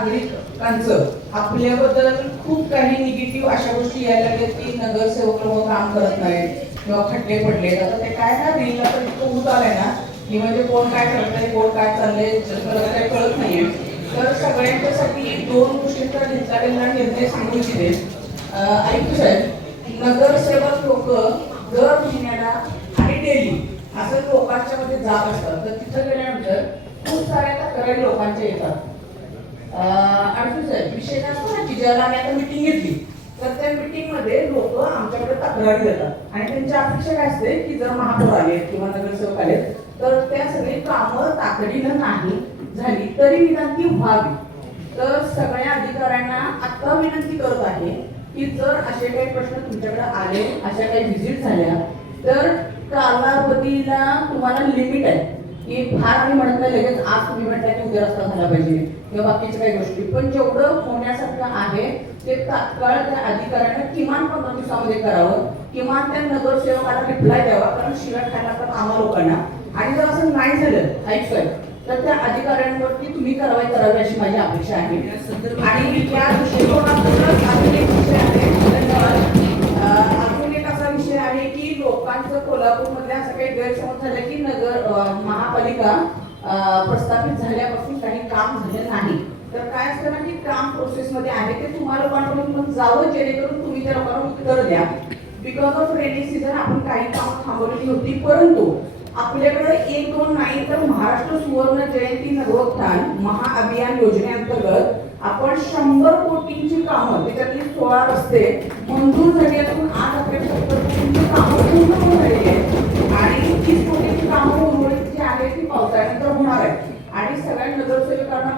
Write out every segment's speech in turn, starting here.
नागरिकांचं आपल्याबद्दल खूप काही निगेटिव्ह अशा गोष्टी यायला लागल्यात की नगरसेवक लोक काम करत नाहीत किंवा खड्डे पडले. आता ते काय ना रीलला तर इतकं ऊत आलंय ना की म्हणजे कोण काय करतंय कोण काय चाललंय काही कळत नाहीये. तर सगळ्यांच्यासाठी दोन गोष्टींचा घेतला निर्णय सांगू इच्छिते. ऐकू साहेब, नगरसेवक लोक दर महिन्याला आणि डेली असं लोकांच्या मध्ये जात असतात. तर तिथं गेल्यानंतर खूप साऱ्या तक्रारी लोकांच्या येतात. अडचण साहेब, विषय काय असतो ना की ज्याला आम्ही आता मिटिंग घेतली तर त्या मिटिंग मध्ये लोक आमच्याकडे तक्रारी देतात आणि त्यांची अपेक्षा काय असते की जर महापौर आले किंवा नगरसेवक आले तर त्या सगळी कामं तातडीनं नाही झाली तरी निदान ती व्हावी. तर सगळ्या अधिकाऱ्यांना आता विनंती करत आहे की जर असे काही प्रश्न तुमच्याकडे आले, अशा काही व्हिजिट झाल्या तर कालावधीला तुम्हाला लिमिट आहे की फार आम्ही म्हणत नाही लगेच आज तुम्ही म्हणता की उद्या रस्ता झाला पाहिजे किंवा बाकीच्या काही गोष्टी, पण जेवढं होण्यासारखं आहे ते तात्काळ त्या अधिकाऱ्याने किमान 15 दिवसामध्ये करावं, किमान त्या नगरसेवकाला रिप्लाय द्यावा, कारण शिवाय खायला तर आम्हा लोकांना. आणि जर असं नाही झालं ऐकतोय तर त्या अधिकाऱ्यांवरती तुम्ही कारवाई करावी अशी माझी अपेक्षा आहे. आणि त्या दृष्टिकोनातूनच अजून एक विषय आहे. अजून एक असा विषय आहे की लोकांचं कोल्हापूरमध्ये असं काही गैरसमज झालं की महापालिका प्रस्थापित झाल्यापासून काही काम झालं नाही. तर काय असतं ना की काम प्रोसेस मध्ये आहे ते तुम्हाला लोकांकडून जावं जेणेकरून तुम्ही त्या लोकांना उत्तर द्या. बिकॉज ऑफ रेनी सीझन आपण काही कामं थांबवलेली होती, परंतु आपल्याकडे 1-2 नाही तर महाराष्ट्र सुवर्ण जयंती नगरोत्थान महाअभियान योजनेअंतर्गत आपण 100 कोटींची कामं, त्याच्यातली 16 रस्ते मंजूर झाली असून आज आपल्याकडे 70 कोटींची कामं पूर्ण झालेली आहेत आणि 30 कोटींची कामं उर्वरित जी आहेत ती पावसाळ्यानंतर होणार आहे. आणि सगळ्या नगरसेवकांना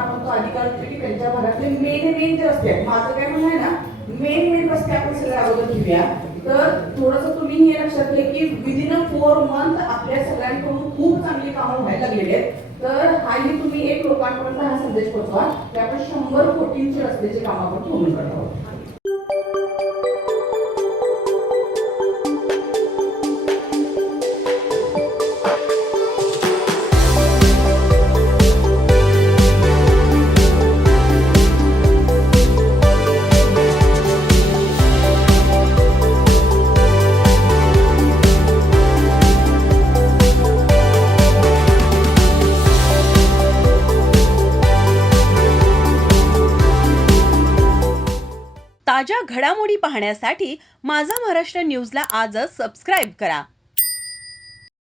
आपण तो अधिकार देतो की त्यांच्या भागातले मेन जे रस्ते आहेत, माझं काय म्हणणं आहे ना, मेन रस्ते आपण सगळे अगोदर घेऊया. तर थोडंसं तुम्ही हे लक्षात घ्या की विदिन 4 मंथ आपल्या सगळ्यांकडून खूप चांगली कामं व्हायला लागलेली आहेत. तर हाही तुम्ही एक लोकांपर्यंत हा संदेश पोहोचवा की आपण 100 कोटींची रस्त्याची कामं आपण पूर्ण करत आहोत. ताज्या घडामोडी पाहण्यासाठी माझा महाराष्ट्र न्यूजला आजच सबस्क्राईब करा.